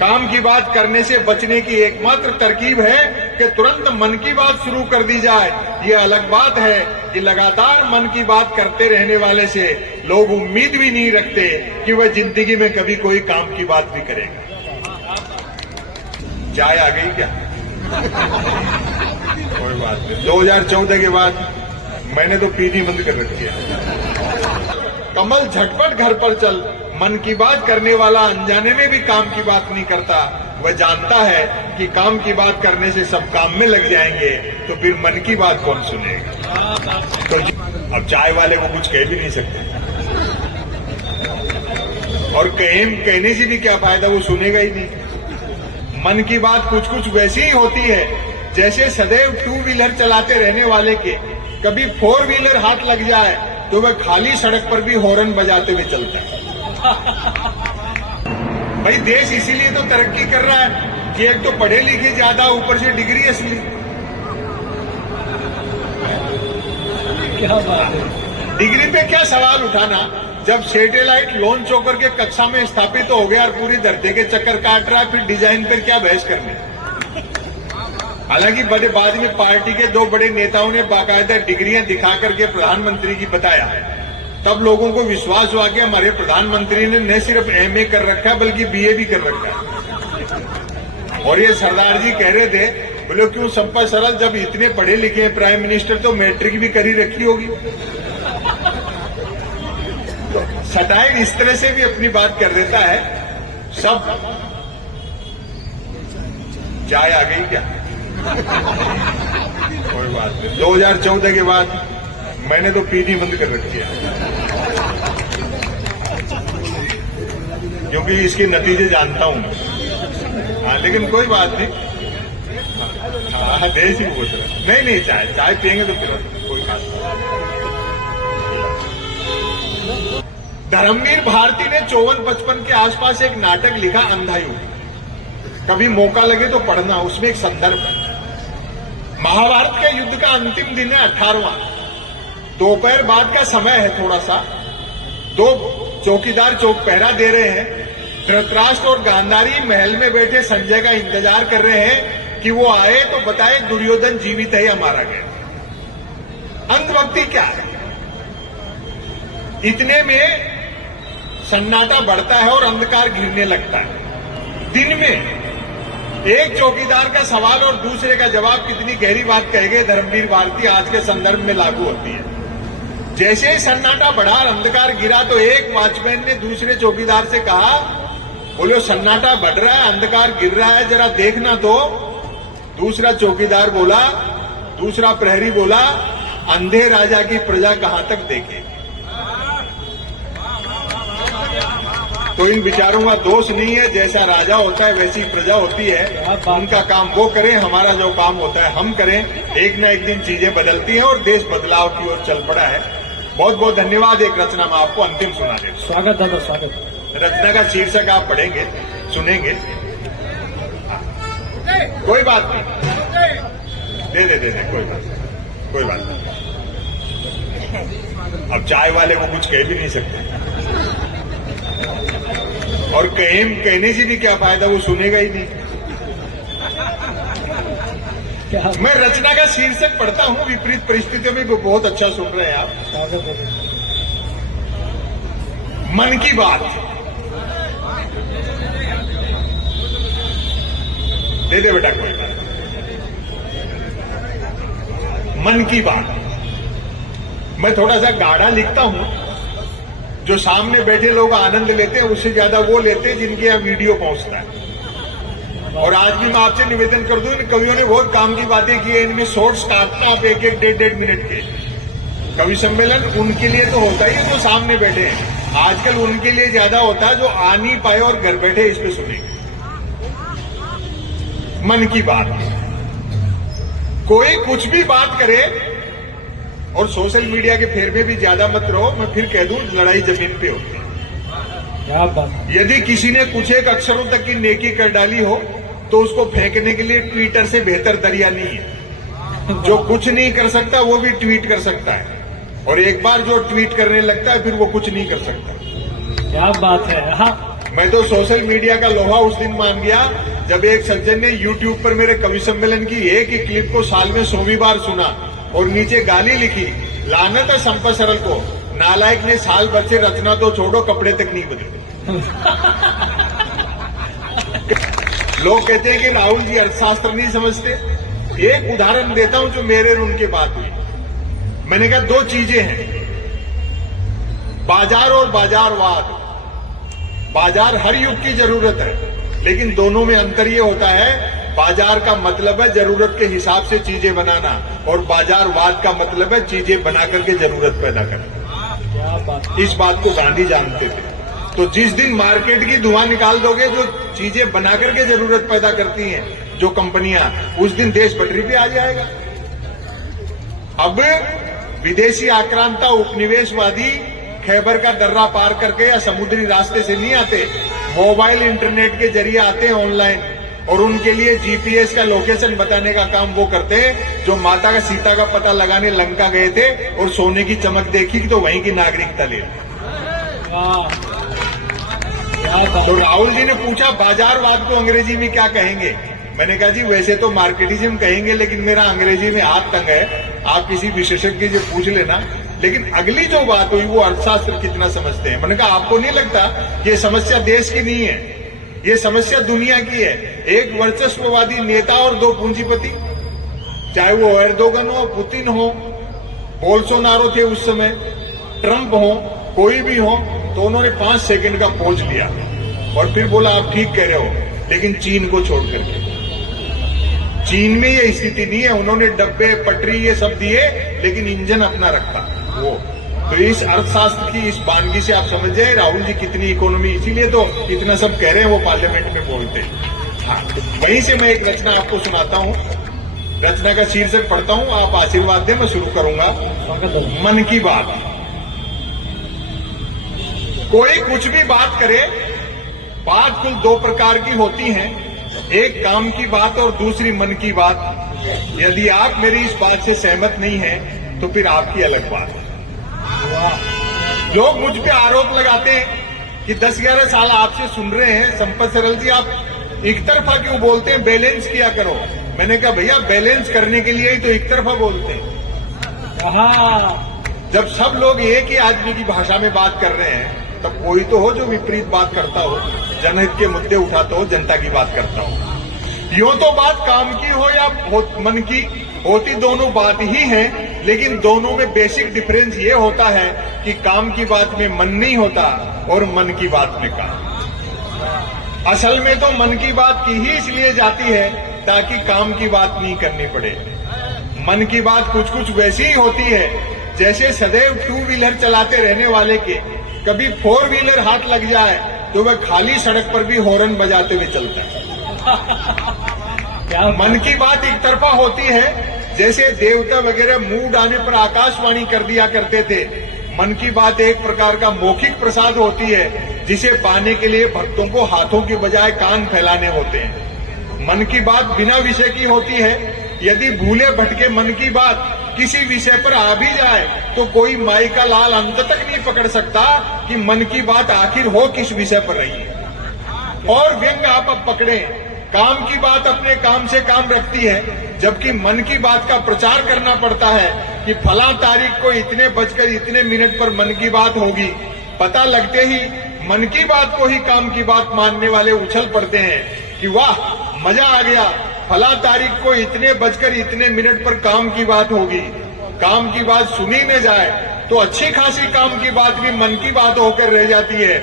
काम की बात करने से बचने की एकमात्र तरकीब है कि तुरंत मन की बात शुरू कर दी जाए। ये अलग बात है कि लगातार मन की बात करते रहने वाले से लोग उम्मीद भी नहीं रखते कि वह जिंदगी में कभी कोई काम की बात भी करेगा। चाय आ गई क्या? कोई बात नहीं। 2014 के बाद मैंने तो पीनी बंद कर रखी है। कमल झटपट घर पर चल, मन की बात करने वाला अनजाने में भी काम की बात नहीं करता। वह जानता है कि काम की बात करने से सब काम में लग जाएंगे, तो फिर मन की बात कौन सुनेगा। तो अब चाय वाले को कुछ कह भी नहीं सकते, और कहने से भी क्या फायदा, वो सुनेगा ही नहीं। मन की बात कुछ कुछ वैसी ही होती है जैसे सदैव 2 व्हीलर चलाते रहने वाले के कभी 4 व्हीलर हाथ लग जाए तो वह खाली सड़क पर भी हॉर्न बजाते हुए चलते हैं। भाई देश इसीलिए तो तरक्की कर रहा है कि एक तो पढ़े लिखे ज्यादा, ऊपर से डिग्री असली। क्या बात है। डिग्री पे क्या सवाल उठाना जब सैटेलाइट लॉन्च होकर के कक्षा में स्थापित हो गया और पूरी धरती के चक्कर काट रहा है, फिर डिजाइन पर क्या बहस करनी। हालांकि बड़े बाद में पार्टी के 2 बड़े नेताओं ने बाकायदा डिग्रियां दिखा करके प्रधानमंत्री की बताया, तब लोगों को विश्वास हुआ कि हमारे प्रधानमंत्री ने न सिर्फ एमए कर रखा है बल्कि बीए भी कर रखा है। और ये सरदार जी कह रहे थे, बोले क्यों संपा सरल, जब इतने पढ़े लिखे हैं प्राइम मिनिस्टर तो मैट्रिक भी करी रखी होगी। तो सटायर इस तरह से भी अपनी बात कर देता है। सब चाय आ गई क्या? कोई बात नहीं। 2014 के बाद मैंने तो पीनी बंद कर रखी है, क्योंकि इसके नतीजे जानता हूं। हाँ, लेकिन कोई बात नहीं। हाँ, देश ही पूछ रहा। नहीं, चाय पियेंगे तो फिर कोई बात नहीं। धर्मवीर भारती ने 54-55 के आसपास एक नाटक लिखा, अंधायुग। कभी मौका लगे तो पढ़ना, उसमें एक संदर्भ है। महाभारत के युद्ध का अंतिम दिन है 18वां। दोपहर बाद का समय है थोड़ा सा। 2 चौकीदार चौक पहरा दे रहे हैं। धृतराष्ट्र और गांधारी महल में बैठे संजय का इंतजार कर रहे हैं कि वो आए तो बताए दुर्योधन जीवित है या मारा गया। अंधभक्ति क्या है? इतने में सन्नाटा बढ़ता है और अंधकार घिरने लगता है। दिन में एक चौकीदार का सवाल और दूसरे का जवाब कितनी गहरी बात कह गए धर्मवीर भारती, आज के संदर्भ में लागू होती है। जैसे ही सन्नाटा बढ़ा और अंधकार गिरा तो एक वॉचमैन ने दूसरे चौकीदार से कहा, बोलो सन्नाटा बढ़ रहा है, अंधकार गिर रहा है, जरा देखना तो। दूसरा चौकीदार बोला, दूसरा प्रहरी बोला, अंधे राजा की प्रजा कहां तक देखे। तो इन विचारों का दोष नहीं है, जैसा राजा होता है वैसी प्रजा होती है। उनका काम वो करें, हमारा जो काम होता है हम करें। एक न एक दिन चीजें बदलती हैं और देश बदलाव की ओर चल पड़ा है। बहुत बहुत धन्यवाद। एक रचना में आपको अंतिम सुना दे। स्वागत दादा, स्वागत। रचना का शीर्षक आप पढ़ेंगे, सुनेंगे। कोई बात नहीं, दे कोई बात नहीं। अब चाय वाले को कुछ कह भी नहीं सकते, और कहने से भी क्या फायदा, वो सुनेगा ही नहीं। मैं रचना का शीर्षक पढ़ता हूं, विपरीत परिस्थितियों में बहुत अच्छा सुन रहे हैं आप। मन की बात। दे बेटा कोई बात। मन की बात। मैं थोड़ा सा गाढ़ा लिखता हूं, जो सामने बैठे लोग आनंद लेते हैं उससे ज्यादा वो लेते हैं जिनके यहाँ वीडियो पहुंचता है। और आज भी मैं आपसे निवेदन कर दूं, इन कवियों ने बहुत काम की बातें की है, इनमें शॉर्ट्स काटना आप 1-1, 1.5 मिनट के। कवि सम्मेलन उनके लिए तो होता ही है जो सामने बैठे हैं, आजकल उनके लिए ज्यादा होता है जो आ नहीं पाए और घर बैठे इस पे सुनेंगे। मन की बात। कोई कुछ भी बात करे और सोशल मीडिया के फेर में भी ज्यादा मत रहो, मैं फिर कह दूं लड़ाई जमीन पे होती है। क्या बात। यदि किसी ने कुछ एक अक्षरों तक की नेकी कर डाली हो तो उसको फेंकने के लिए ट्विटर से बेहतर दरिया नहीं है। जो कुछ नहीं कर सकता वो भी ट्वीट कर सकता है, और एक बार जो ट्वीट करने लगता है फिर वो कुछ नहीं कर सकता। क्या बात है। हाँ, मैं तो सोशल मीडिया का लोहा उस दिन मान गया जब एक सज्जन ने YouTube पर मेरे कवि सम्मेलन की एक ही क्लिप को साल में 100वीं बार सुना और नीचे गाली लिखी, लानत है संपत सरल को, नालायक ने साल भर से रचना तो छोड़ो कपड़े तक नहीं बदले। लोग कहते हैं कि राहुल जी अर्थशास्त्र नहीं समझते। एक उदाहरण देता हूं जो मेरे और उनके बात हुई। मैंने कहा दो चीजें हैं, बाजार और बाजारवाद। बाजार हर युग की जरूरत है, लेकिन दोनों में अंतर ये होता है, बाजार का मतलब है जरूरत के हिसाब से चीजें बनाना और बाजारवाद का मतलब है चीजें बना करके जरूरत पैदा करना। क्या बात। इस बात को गांधी जानते थे। तो जिस दिन मार्केट की धुआं निकाल दोगे, जो चीजें बना करके जरूरत पैदा करती हैं जो कंपनियां, उस दिन देश पटरी पे आ जाएगा। अब विदेशी आक्रांता उपनिवेशवादी खैबर का दर्रा पार करके या समुद्री रास्ते से नहीं आते, मोबाइल इंटरनेट के जरिए आते हैं ऑनलाइन, और उनके लिए जीपीएस का लोकेशन बताने का काम वो करते हैं जो माता का सीता का पता लगाने लंका गए थे और सोने की चमक देखी तो वहीं की नागरिकता ले ली। तो राहुल जी ने पूछा बाजारवाद को अंग्रेजी में क्या कहेंगे। मैंने कहा जी वैसे तो मार्केटिज्म कहेंगे, लेकिन मेरा अंग्रेजी में हाथ तंग है, आप किसी विशेषज्ञ से पूछ लेना। लेकिन अगली जो बात हुई वो अर्थशास्त्र कितना समझते हैं। मैंने कहा आपको नहीं लगता ये समस्या देश की नहीं है, ये समस्या दुनिया की है। एक वर्चस्ववादी नेता और दो पूंजीपति, चाहे वो एर्दोगन हो, पुतिन हो, बोल्सोनारो थे उस समय, ट्रंप हो, कोई भी हो, तो उन्होंने 5 सेकंड का पोज लिया और फिर बोला आप ठीक कह रहे हो, लेकिन चीन को छोड़ करके। चीन में ये स्थिति नहीं है, उन्होंने डब्बे पटरी ये सब दिए लेकिन इंजन अपना रखा वो। तो इस अर्थशास्त्र की इस वानगी से आप समझ जाए राहुल जी कितनी इकोनॉमी, इसीलिए तो इतना सब कह रहे हैं, वो पार्लियामेंट में बोलते हैं। हाँ, वहीं से मैं एक रचना आपको सुनाता हूँ, रचना का शीर्षक पढ़ता हूँ, आप आशीर्वाद दें, मैं शुरू करूंगा। मन की बात। कोई कुछ भी बात करे, बात कुल 2 प्रकार की होती है, एक काम की बात और दूसरी मन की बात। यदि आप मेरी इस बात से सहमत नहीं हैं तो फिर आपकी अलग बात है। लोग मुझ पे आरोप लगाते हैं कि 10-11 साल आपसे सुन रहे हैं, संपत सरल जी आप एक तरफा क्यों बोलते हैं, बैलेंस किया करो। मैंने कहा भैया बैलेंस करने के लिए ही तो एक तरफा बोलते हैं। जब सब लोग एक ही आदमी की भाषा में बात कर रहे हैं तब कोई तो हो जो विपरीत बात करता हो, जनहित के मुद्दे उठाता हो, जनता की बात करता हो। यूं तो बात काम की हो या मन की, होती दोनों बात ही है, लेकिन दोनों में बेसिक डिफरेंस ये होता है कि काम की बात में मन नहीं होता और मन की बात में काम। असल में तो मन की बात की ही इसलिए जाती है ताकि काम की बात नहीं करनी पड़े। मन की बात कुछ कुछ वैसी ही होती है जैसे सदैव 2 व्हीलर चलाते रहने वाले के कभी 4 व्हीलर हाथ लग जाए तो वह खाली सड़क पर भी हॉर्न बजाते हुए चलते हैं। मन की बात एक तरफा होती है, जैसे देवता वगैरह मूड आने पर आकाशवाणी कर दिया करते थे। मन की बात एक प्रकार का मौखिक प्रसाद होती है जिसे पाने के लिए भक्तों को हाथों के बजाय कान फैलाने होते हैं। मन की बात बिना विषय की होती है। यदि भूले भटके मन की बात किसी विषय पर आ भी जाए तो कोई माई का लाल अंत तक नहीं पकड़ सकता कि मन की बात आखिर हो किस विषय पर रही है। और व्यंग आप अब पकड़े, काम की बात अपने काम से काम रखती है, जबकि मन की बात का प्रचार करना पड़ता है कि फला तारीख को इतने बजकर इतने मिनट पर मन की बात होगी। पता लगते ही मन की बात को ही काम की बात मानने वाले उछल पड़ते हैं कि वाह मजा आ गया, फला तारीख को इतने बजकर इतने मिनट पर काम की बात होगी। काम की बात सुनी न जाए तो अच्छी खासी काम की बात भी मन की बात होकर रह जाती है,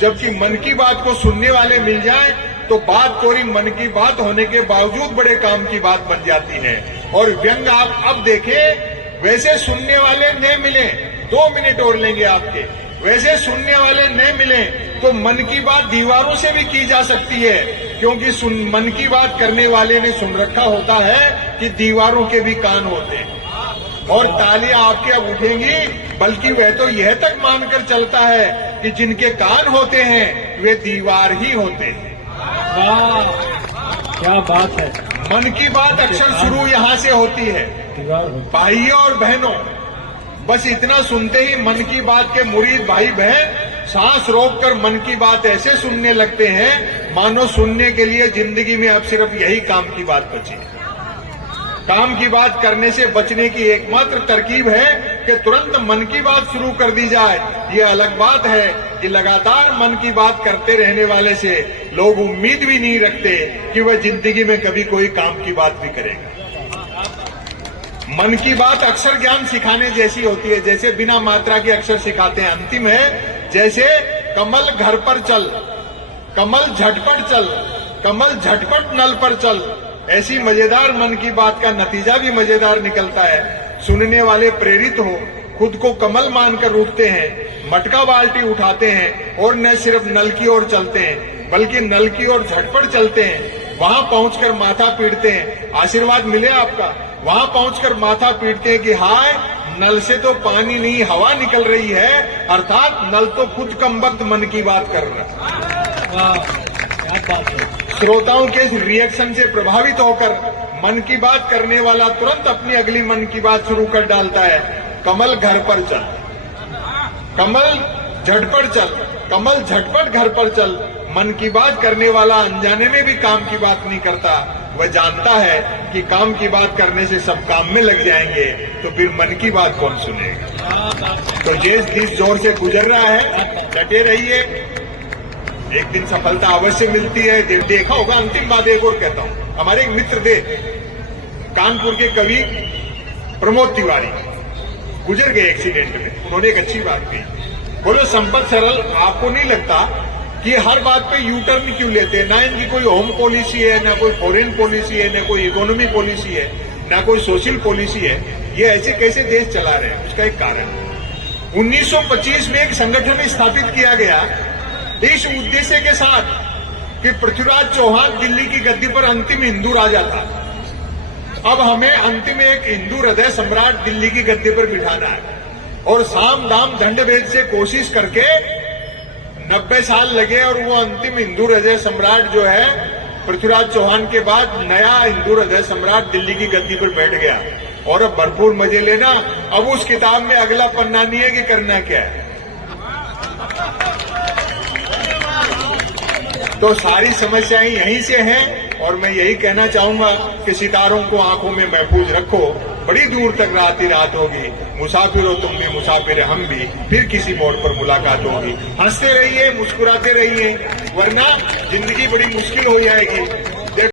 जबकि मन की बात को सुनने वाले मिल जाए तो बात कोरी मन की बात होने के बावजूद बड़े काम की बात बन जाती है। और व्यंग आप अब देखें, वैसे सुनने वाले न मिले 2 मिनट और लेंगे आपके, वैसे सुनने वाले न मिले तो मन की बात दीवारों से भी की जा सकती है, क्योंकि मन की बात करने वाले ने सुन रखा होता है कि दीवारों के भी कान होते हैं। और तालियां आपके अब उठेंगी, बल्कि वह तो यह तक मानकर चलता है कि जिनके कान होते हैं वे दीवार ही होते हैं। क्या बात है। मन की बात अक्सर शुरू यहाँ से होती है। भाइयों और बहनों, बस इतना सुनते ही मन की बात के मुरीद भाई बहन सांस रोककर मन की बात ऐसे सुनने लगते हैं मानो सुनने के लिए जिंदगी में अब सिर्फ यही काम की बात बची है। काम की बात करने से बचने की एकमात्र तरकीब है कि तुरंत मन की बात शुरू कर दी जाए। ये अलग बात है कि लगातार मन की बात करते रहने वाले से लोग उम्मीद भी नहीं रखते कि वह जिंदगी में कभी कोई काम की बात भी करेगा। मन की बात अक्षर ज्ञान सिखाने जैसी होती है, जैसे बिना मात्रा के अक्षर सिखाते हैं। अंतिम है जैसे कमल घर पर चल, कमल झटपट चल, कमल झटपट नल पर चल। ऐसी मजेदार मन की बात का नतीजा भी मजेदार निकलता है। सुनने वाले प्रेरित हो, खुद को कमल मानकर उठते हैं, मटका बाल्टी उठाते हैं और न सिर्फ नल की ओर चलते हैं बल्कि नल की ओर झटपट चलते हैं। वहां पहुंचकर माथा पीटते हैं, आशीर्वाद मिले आपका। वहां पहुंचकर माथा पीटते हैं कि हाय, नल से तो पानी नहीं हवा निकल रही है, अर्थात नल तो खुद कम वक्त मन की बात कर रहा है। वाह, क्या बात है। श्रोताओं के इस रिएक्शन से प्रभावित होकर मन की बात करने वाला तुरंत अपनी अगली मन की बात शुरू कर डालता है। कमल घर पर चल, कमल झटपट चल, कमल झटपट घर पर चल। मन की बात करने वाला अनजाने में भी काम की बात नहीं करता। वह जानता है कि काम की बात करने से सब काम में लग जाएंगे, तो फिर मन की बात कौन सुनेगा। तो ये जिस दौर से गुजर रहा है, डटे रहिए, एक दिन सफलता अवश्य मिलती है। देखा होगा। अंतिम बात एक और कहता हूं, हमारे एक मित्र थे कानपुर के कवि प्रमोद तिवारी, गुजर गए एक्सीडेंट में। उन्होंने एक अच्छी बात कही, बोलो संपत सरल, आपको नहीं लगता कि हर बात पे यू टर्न क्यों लेते हैं? ना इनकी कोई होम पॉलिसी है, ना कोई फॉरेन पॉलिसी है, ना कोई इकोनॉमी पॉलिसी है, ना कोई सोशल पॉलिसी है। ये ऐसे कैसे देश चला रहे हैं? उसका एक कारण 1925 में एक संगठन स्थापित किया गया इस उद्देश्य के साथ कि पृथ्वीराज चौहान दिल्ली की गद्दी पर अंतिम हिंदू राजा था। अब हमें अंतिम एक हिंदू हृदय सम्राट दिल्ली की गद्दी पर बिठाना है। और साम दाम दंड भेद से कोशिश करके 90 साल लगे और वो अंतिम हिंदू हृदय सम्राट जो है पृथ्वीराज चौहान के बाद नया हिंदू हृदय सम्राट दिल्ली की गद्दी पर बैठ गया। और अब भरपूर मजे लेना। अब उस किताब में अगला पन्ना नहीं है कि करना क्या है। तो सारी समस्याएं यहीं से हैं और मैं यही कहना चाहूंगा कि सितारों को आंखों में महफूज रखो। बड़ी दूर तक रात ही रात होगी, मुसाफिर हो तुम भी, मुसाफिर हम भी, फिर किसी मोड़ पर मुलाकात होगी। हंसते रहिए, मुस्कुराते रहिए, वरना जिंदगी बड़ी मुश्किल हो जाएगी।